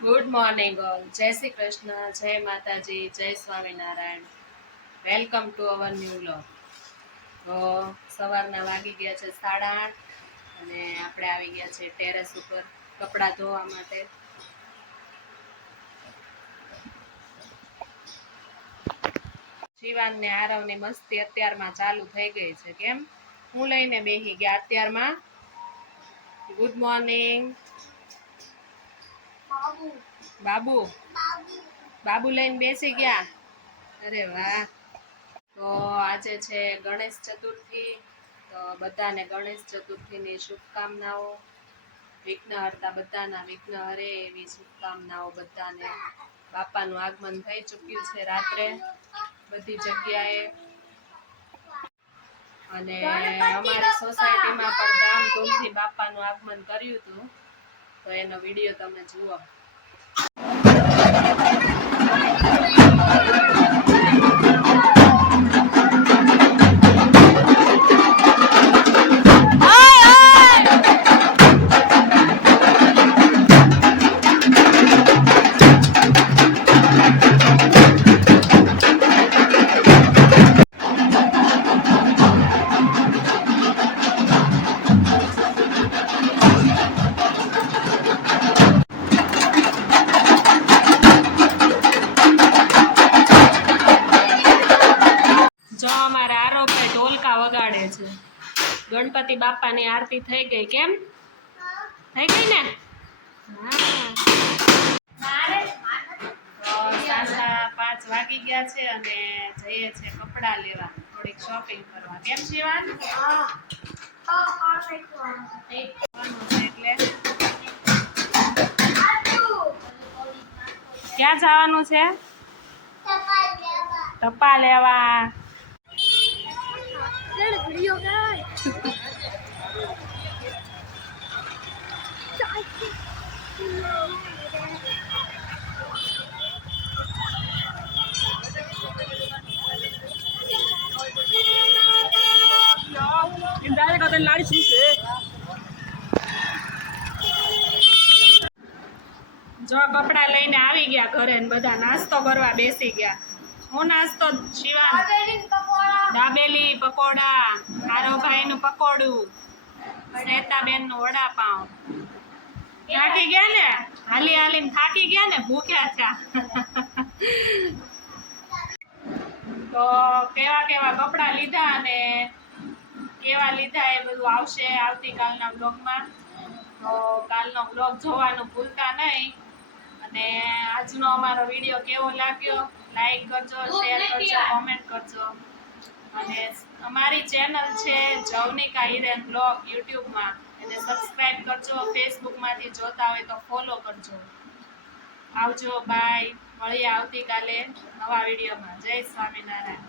Good morning all. જય શ્રી કૃષ્ણ, જય માતાજી, જય Swaminarayan. Welcome to our new vlog. તો સવારના વાગી ગયા છે 8:30 અને આપણે આવી ગયા છે ટેરેસ ઉપર કપડાં ધોવા માટે. શિવાન ને આરવની મસ્તી અત્યારમાં ચાલુ થઈ ગઈ છે. કેમ હું લઈને બેસી ગયા અત્યારમાં? Good morning Babu. બાબુ લઈને બેસી ગયા. અરે વાહ. તો આજે છે ગણેશ ચતુર્થી. તો બધાને ગણેશ ચતુર્થીની શુભકામનાઓ. વિઘ્નહર્તા બધાના વિઘ્ન હરે એવી શુભકામનાઓ બધાને. બાપાનું આગમન થઈ ચૂક્યું છે રાત્રે બધી જગ્યાએ. અને અમારી સોસાયટીમાં પણ ધામધૂમથી બાપાનું આગમન કર્યું હતું. તો એનો વિડીયો તમે જુઓ. જો અમારા આરોપભાઈ ઢોલકા વગાડે છે. ગણપતિ બાપાની આરતી થઈ ગઈ. કેમ થઈ ગઈ ને? તો 5:30 વાગી ગયા છે અને જઈએ છે કપડાં લેવા, થોડીક શોપિંગ કરવા. કેમ શિવાન? એટલે ક્યાં જવાનું છે? ટપા લેવા. જો કપડા લઈને આવી ગયા ઘરે ને બધા નાસ્તો કરવા બેસી ગયા. હું નાસ્તો? શિવાન દાબેલી પકોડા, આરોભાઈ નું પકોડું, શ્વેતાબેન નું વડાપાઉં. થાકી ગયા ને? હાલી હાલીને થાકી ગયા ને? ભૂખ્યા થયા. તો કેવા કેવા કપડા લીધા અને કેવા લીધા એ બધું આવશે આવતીકાલના બ્લોગમાં. તો કાલનો બ્લોગ જોવાનું ભૂલતા નહીં. અને આજનો અમારો વિડીયો કેવો લાગ્યો લાઈક કરજો, શેર કરજો, કોમેન્ટ કરજો. અને અમારી ચેનલ છે જવનિકા હિરેન બ્લોગ યુટ્યુબમાં, એને સબસ્ક્રાઈબ કરજો. ફેસબુકમાંથી જોતા હોય તો ફોલો કરજો. આવજો, બાય. મળીએ આવતીકાલે નવા વિડીયોમાં. જય સ્વામિનારાયણ.